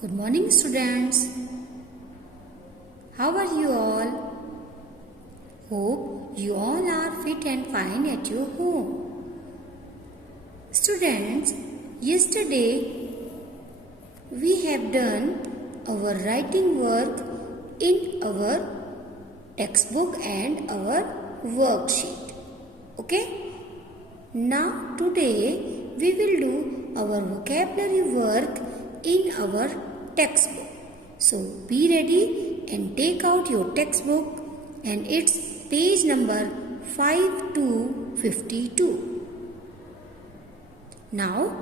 Good morning, students. How are you all? Hope you all are fit and fine at your home. Students, yesterday we have done our writing work in our textbook and our worksheet. Okay? Now today we will do our vocabulary work in our textbook. So be ready and take out your textbook and it's page number 5 to 52. Now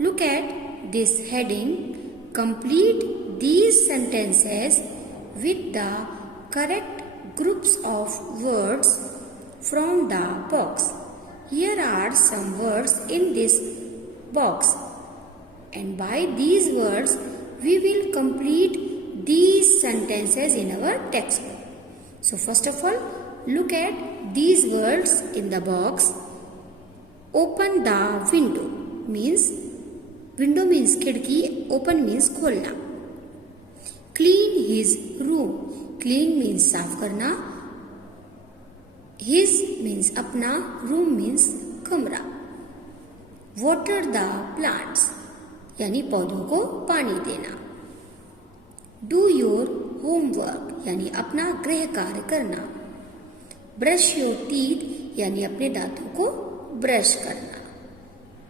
look at this heading. Complete these sentences with the correct groups of words from the box. Here are some words in this box, and by these words we will complete these sentences in our textbook. So first of all, look at these words in the box. Open the window means खिड़की, open means खोलना. Clean his room, clean means साफ करना, his means अपना, room means कमरा. Water the plants यानी पौधों को पानी देना. Do your homework यानी अपना गृह कार्य करना. Brush your teeth यानी अपने दांतों को ब्रश करना.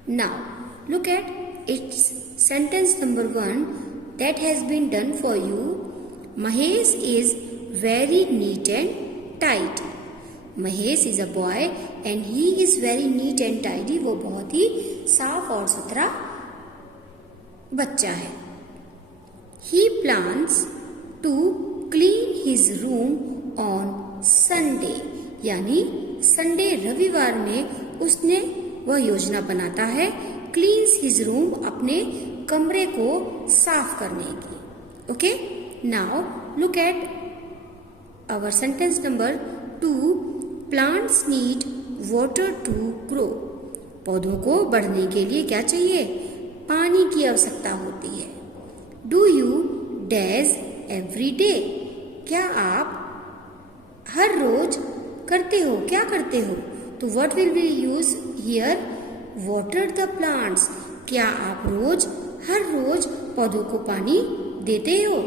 Now look at its sentence number 1 that has been done for you. Mahesh is very neat and tidy. Mahesh is a boy and he is very neat and tidy. वो बहुत ही साफ और सुथरा बच्चा है. He plans to clean his room on Sunday यानी Sunday रविवार में उसने वह योजना बनाता है cleans his room अपने कमरे को साफ करने की. Okay? Now look at our sentence number 2. Plants need water to grow. पौधों को बढ़ने के लिए क्या चाहिए? पानी की आवश्यकता होती है. Do you dash every day? क्या आप हर रोज करते हो? क्या करते हो? तो what will we use here? Water the plants. क्या आप रोज हर रोज पौधों को पानी देते हो?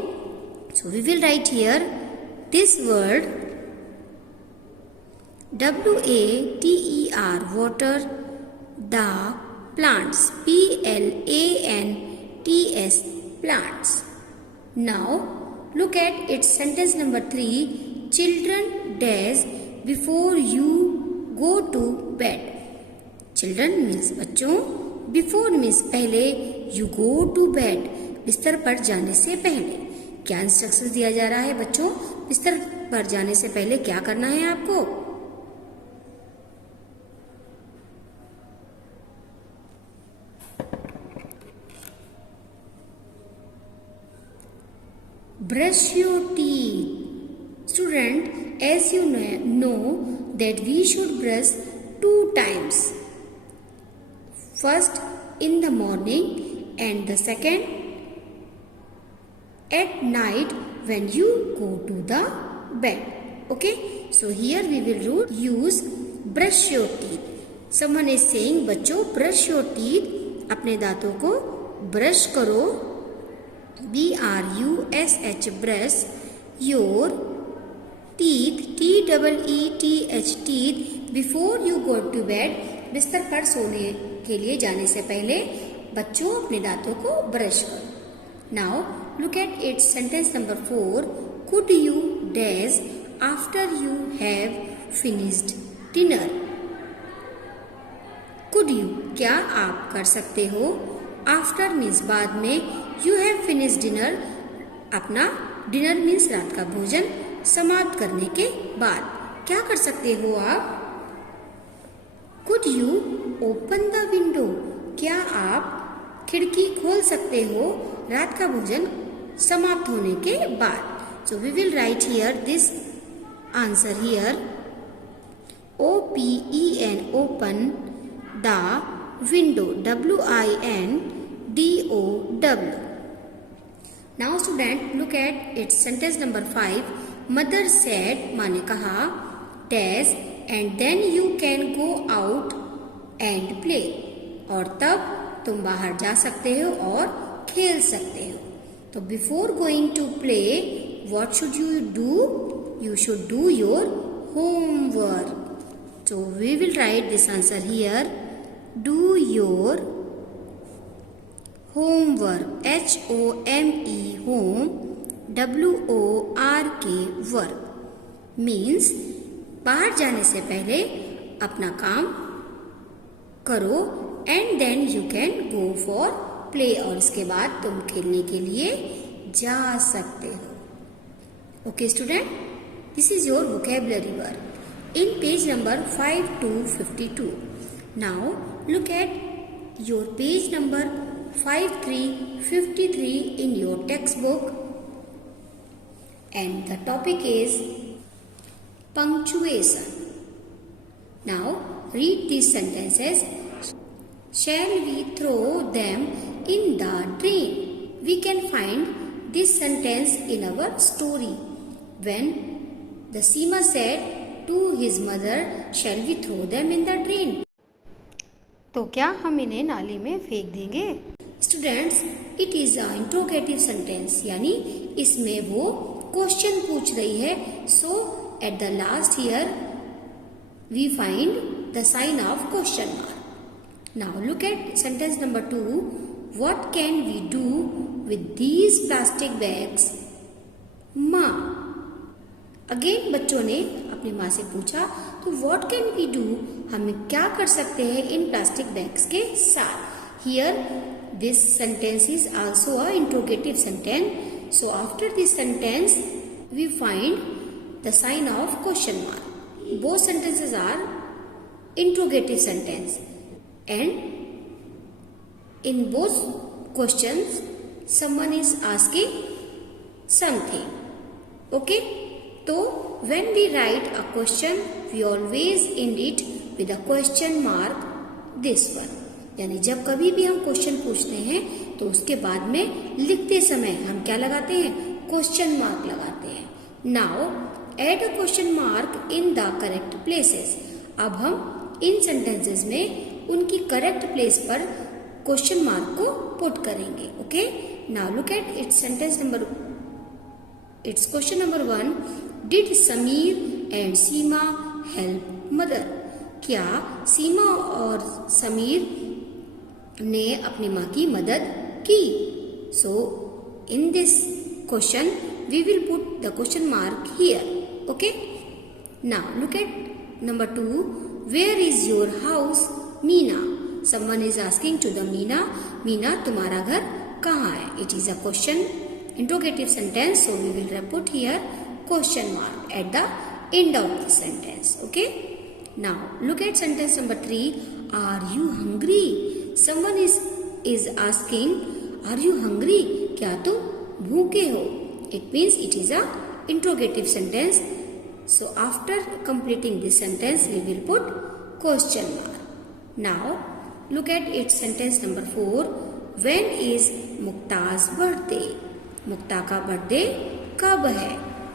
So we will write here this word WATER, water the plants, PLANTS, plants. Now look at its sentence number 3. Children dash before you go to bed. Children means बच्चों, before means पहले, you go to bed बिस्तर पर जाने से पहले. क्या instruction दिया जा रहा है बच्चों? बिस्तर पर जाने से पहले क्या करना है आपको? Brush your teeth. Student, as you know that we should brush 2 times. First in the morning and the second at night when you go to the bed. Okay? So here we will use brush your teeth. Someone is saying, बच्चों brush your teeth. अपने दांतों को brush करो. BRUSH, brush your teeth, TEETH, teeth before you go to bed. बिस्तर पर सोने के लिए जाने से पहले बच्चों अपने दांतों को ब्रश करो. Now look at its sentence number 4. Could you dash after you have finished dinner? Could you क्या आप कर सकते हो? After means बाद में, you have finished dinner अपना dinner means रात का भोजन समाप्त करने के बाद क्या कर सकते हो आप? Could you open the window? क्या आप खिड़की खोल सकते हो रात का भोजन समाप्त होने के बाद? So we will write here this answer here. OPEN, open the window, WINDOW. Now student look at its sentence number 5. Mother said, माँ ने कहा, dash and then you can go out and play, और तब तुम बाहर जा सकते हो और खेल सकते हो. तो before going to play what should you do? You should do your homework. So we will write this answer here. Do your homework. HOME home. WORK work means बाहर जाने से पहले अपना काम करो and then you can go for play, और इसके बाद तुम खेलने के लिए जा सकते हो. Okay student, this is your vocabulary work in page number 5 to 52. Now look at your page number 53 in your textbook, and the topic is punctuation. Now read these sentences. Shall we throw them in the drain? We can find this sentence in our story. When the Seema said to his mother, shall we throw them in the drain? तो क्या हम इन्हें नाली में फेंक देंगे? Students, it is a interrogative sentence, यानी इसमें वो क्वेश्चन पूछ रही है. So at the last here we find the sign of question mark. Now look at sentence number 2. What can we do with these plastic bags? माँ. Again बच्चों ने अपनी माँ से पूछा, तो व्हाट कैन वी डू, हम क्या कर सकते हैं इन प्लास्टिक बैग्स के साथ. Here this sentence is also a interrogative sentence. So after this sentence we find the sign of question mark. Both sentences are interrogative sentence and in both questions someone is asking something. Okay, तो when we write a question, we always end it with a question mark, this one. यानी जब कभी भी हम question पूछते हैं तो उसके बाद में लिखते समय हम क्या लगाते हैं? क्वेश्चन मार्क लगाते हैं. Now add a question mark in the correct places. अब हम इन सेंटेंसेस में उनकी करेक्ट प्लेस पर क्वेश्चन मार्क को पुट करेंगे. Okay, now look at its sentence number, its question number 1. Did Sameer and Seema help mother? क्या सीमा और समीर ने अपनी माँ की मदद की? So in this question we will put the question mark here. Okay. Now look at number 2. Where is your house, Meena? Someone is asking to the Meena. Meena, तुम्हारा घर कहाँ है? It is a question, interrogative sentence. So we will put here question mark at the end of the sentence. Okay, now look at sentence number 3. Are you hungry? Someone is asking, are you hungry? क्या तुम भूखे हो? It means it is a interrogative sentence. So after completing this sentence we will put question mark. Now look at its sentence number 4. When is Mukta's birthday? मुक्ता का birthday कब है?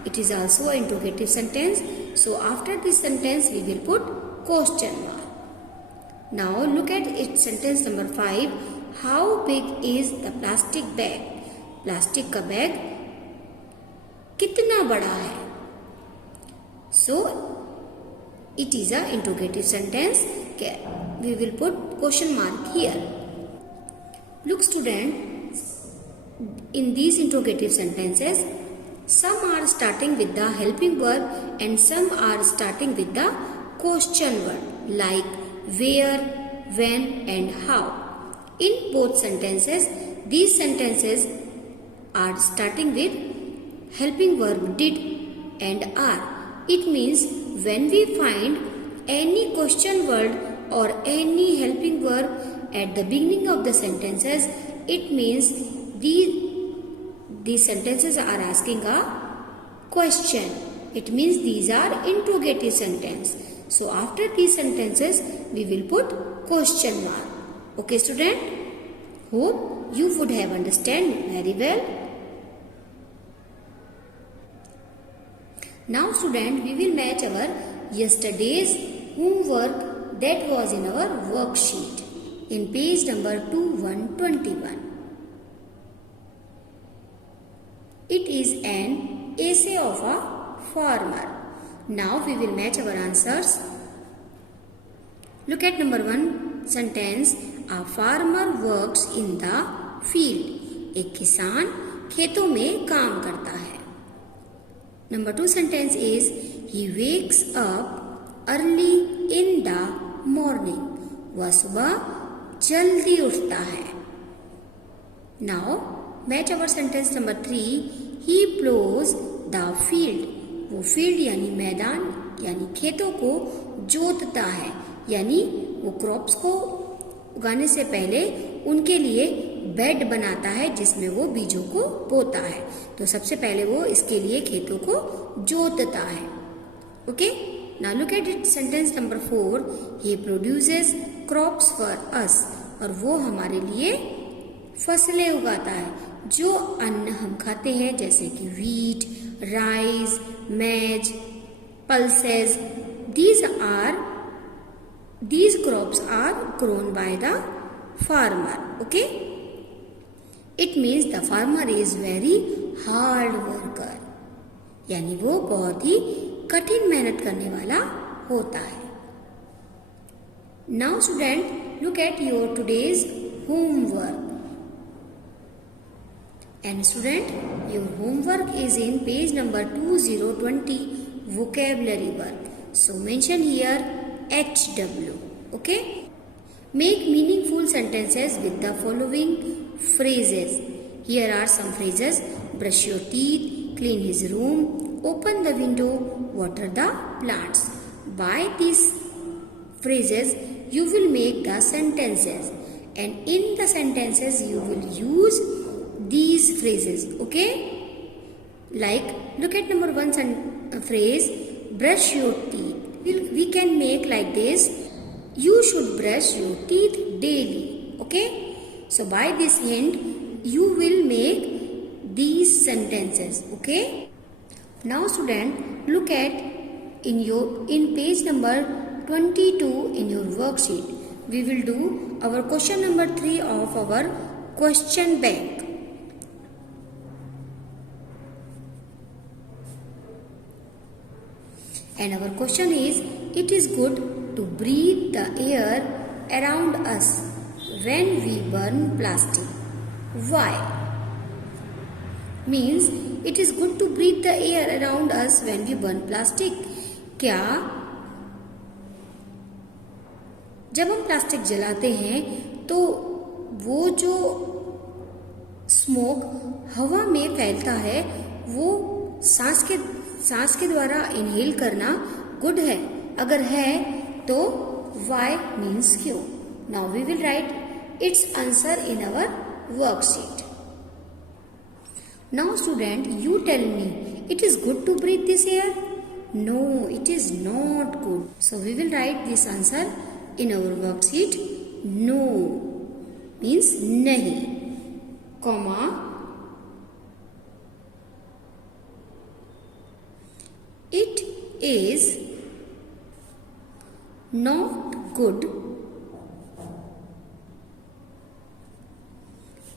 It is also an interrogative sentence. So after this sentence we will put question mark. Now look at its sentence number 5. How big is the plastic bag? Plastic का bag कितना बड़ा है? So it is a interrogative sentence. We will put question mark here. Look student, in these interrogative sentences, some are starting with the helping verb and some are starting with the question word like where, when and how. In both sentences, these sentences are starting with helping verb did and are. It means when we find any question word or any helping verb at the beginning of the sentences, it means these sentences are asking a question. It means these are interrogative sentence. So after these sentences we will put question mark. Okay student, hope you would have understand very well. Now student, we will match our yesterday's homework that was in our worksheet in page number 2121. It is an essay of a farmer. Now we will match our answers. Look at number 1 sentence. A farmer works in the field. एक किसान खेतों में काम करता है. Number 2 sentence is he wakes up early in the morning. वह सुबह जल्दी उठता है. Now match our sentence number 3. He plows the field. वो फील्ड यानी मैदान यानी खेतों को जोतता है, यानी वो क्रॉप्स को उगाने से पहले उनके लिए बेड बनाता है जिसमें वो बीजों को बोता है. तो सबसे पहले वो इसके लिए खेतों को जोतता है. Okay, now look at it sentence number 4. He produces crops for us. और वो हमारे लिए फसलें उगाता है, जो अन्न हम खाते हैं जैसे कि wheat, rice, maize, pulses. These crops are grown by the farmer. Okay? It means the farmer is very hard worker. यानी वो बहुत ही कठिन मेहनत करने वाला होता है. Now student, look at your today's homework. And student, your homework is in page number 2020 vocabulary work. So mention here HW. Okay? Make meaningful sentences with the following phrases. Here are some phrases. Brush your teeth, clean his room, open the window, water the plants. By these phrases, you will make the sentences. And in the sentences, you will use these phrases. Okay? Like, look at number 1 phrase, brush your teeth. We can make like this. You should brush your teeth daily. Okay? So by this hint, you will make these sentences. Okay? Now student, look at in page number 22 in your worksheet. We will do our question number 3 of our question bank. And our question is, it is good to breathe the air around us when we burn plastic. Why? Means, it is good to breathe the air around us when we burn plastic. क्या जब हम plastic जलाते हैं तो वो जो smoke हवा में फैलता है वो सांस के द्वारा इनहेल करना गुड है? अगर है तो वाई मीन्स क्यों? Now we will write its answer in our worksheet. Now student, you tell me, it is good to breathe this air? No, it is not good. So we will write this answer in our worksheet. No means नहीं, comma, it is not good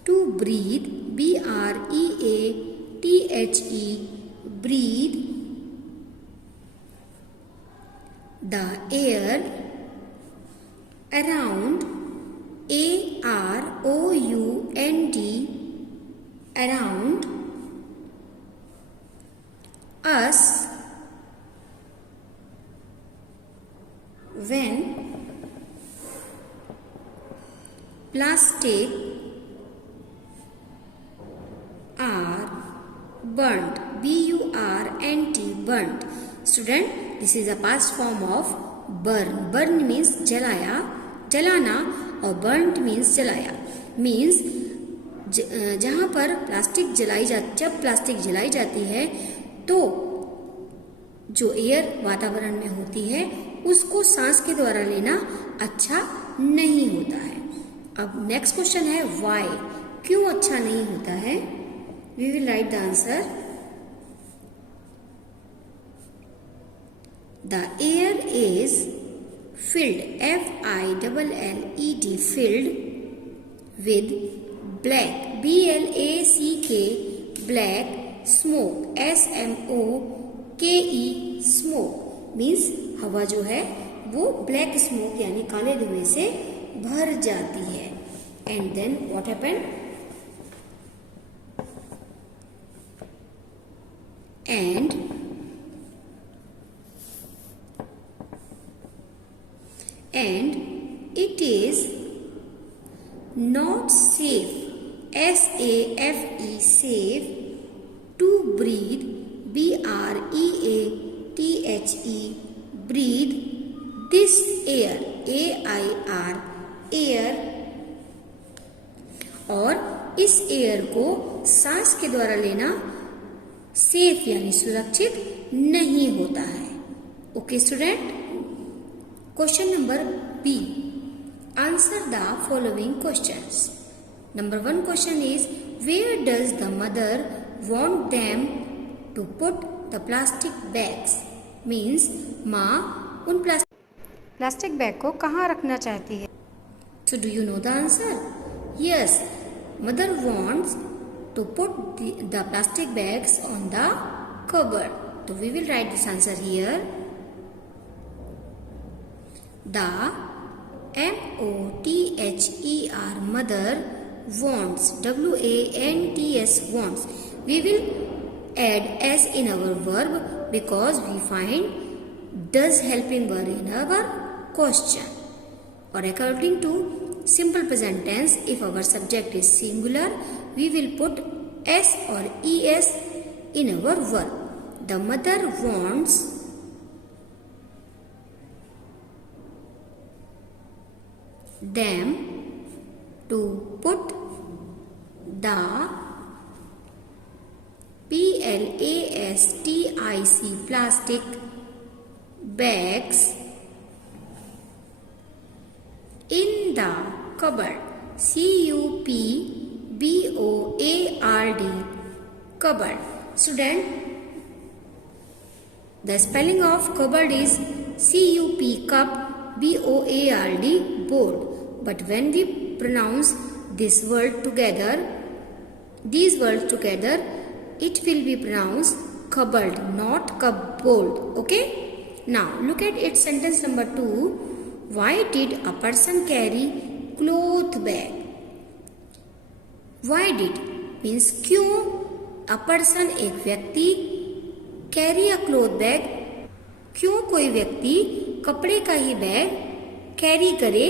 to breathe, B-R-E-A-T-H-E, breathe the air around, A-R-O-U-N-D, around us when plastic are burnt, B-U-R-N-T, burnt. Student, this is a past form of burn. Burn means जलाया, जलाना, और burnt means जलाया. means जहाँ पर जब plastic जलाई जाती है तो जो एयर वातावरण में होती है उसको सांस के द्वारा लेना अच्छा नहीं होता है. अब नेक्स्ट क्वेश्चन है व्हाई, क्यों अच्छा नहीं होता है? We will write the answer. The air is filled, F-I-L-L-E-D, filled with black, B-L-A-C-K, black, smoke, S-M-O-K-E, smoke, means हवा जो है वो ब्लैक स्मोक यानी काले धुएं से भर जाती है. And then what happened? And it is not safe, S-A-F-E, safe, to breathe, B-R-E-A-T-H-E, breathe this air, A-I-R, air, और इस एयर को सांस के द्वारा लेना सेफ यानी सुरक्षित नहीं होता है. Okay student. Question number B. Answer the following questions. Number 1 question is where does the mother want them to put the plastic bags. Means माँ उन प्लास्टिक बैग को कहाँ रखना चाहती है. So do you know the answer? Yes, mother wants to put the plastic bags on the cupboard. So we will write this answer here. The M-O-T-H-E-R, mother wants, W-A-N-T-S, wants. We will add S in our verb because we find does helping verb in our question. Or according to simple present tense, if our subject is singular, we will put S or ES in our verb. The mother wants them to put the P-L-A-S-T-I-C plastic bags in the cupboard, C-U-P-B-O-A-R-D, cupboard. Student, the spelling of cupboard is C-U-P, cup, B-O-A-R-D, board. But when we pronounce these words together, it will be pronounced cupboard, not cupboard. Okay? Now look at its sentence number 2. Why did a person carry cloth bag? Why did means क्यों a person, एक व्यक्ति, carry a cloth bag, क्यों कोई व्यक्ति कपड़े का ही bag carry करे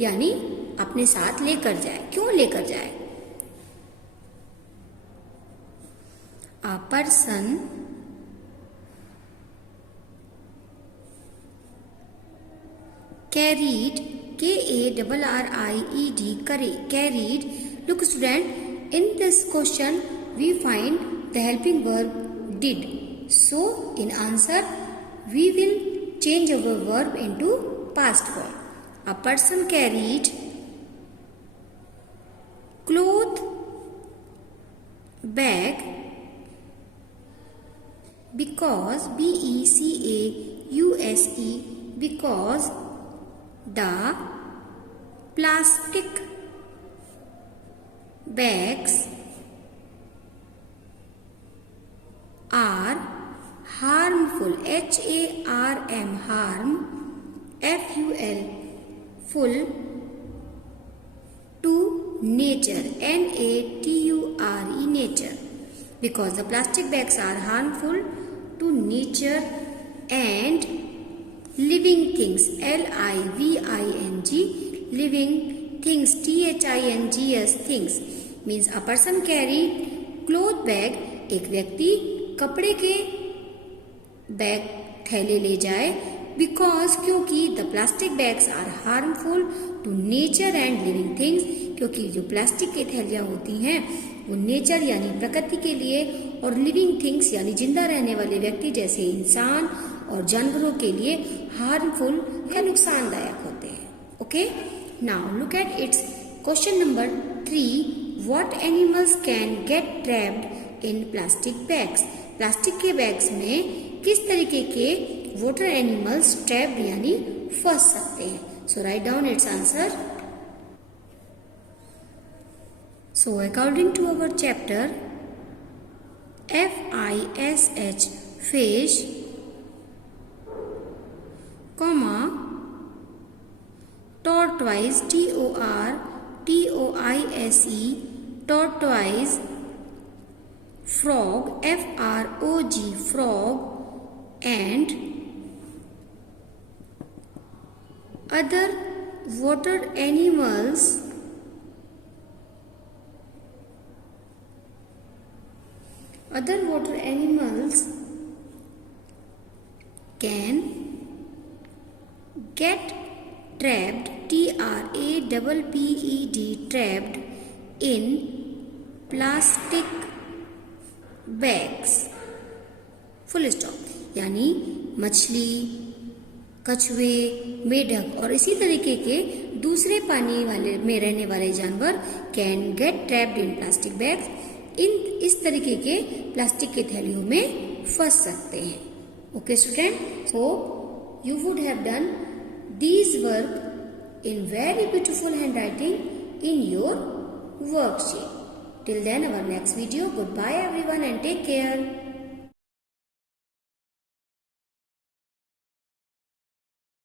यानी अपने साथ लेकर जाए. क्यों लेकर जाए? A person carried, K-A-R-R-I-E-D, carried. Look student, in this question we find the helping verb did. So in answer we will change our verb into past form. A person carried cloth bag because, B-E-C-A-U-S-E, because the plastic bags are harmful, H-A-R-M, harm, F-U-L, full, to nature, N-A-T-U-R-E, nature. Because the plastic bags are harmful to nature and living things, L-I-V-I-N-G, living things, T-H-I-N-G-S, things. Means a person carried cloth bag, एक व्यक्ति कपड़े के bag थैले ले जाए, because क्योंकि the plastic bags are harmful to nature and living things, क्योंकि जो प्लास्टिक की थैलियाँ होती हैं वो नेचर यानी प्रकृति के लिए और लिविंग थिंग्स यानी जिंदा रहने वाले व्यक्ति जैसे इंसान और जानवरों के लिए हार्मफुल या नुकसानदायक होते हैं. Okay, now look at it's question number 3. What animals can get trapped in plastic bags? Plastic के बैग्स में किस तरीके के वाटर एनिमल्स ट्रैप्ड यानी फंस सकते हैं. So write down its answer. So according to our chapter FISH fish, comma tortoise TORTOISE tortoise, frog FROG frog, and other water animals can get trapped TRAPPED trapped in plastic bags. Full stop. यानी मछली, कछुए, मेढक और इसी तरीके के दूसरे पानी वाले में रहने वाले जानवर can get trapped in plastic bags. इस तरीके के प्लास्टिक के थैलियों में फंस सकते हैं. Okay student, so you would have done these work in very beautiful handwriting in your worksheet. Till then, our next video. Goodbye everyone and take care.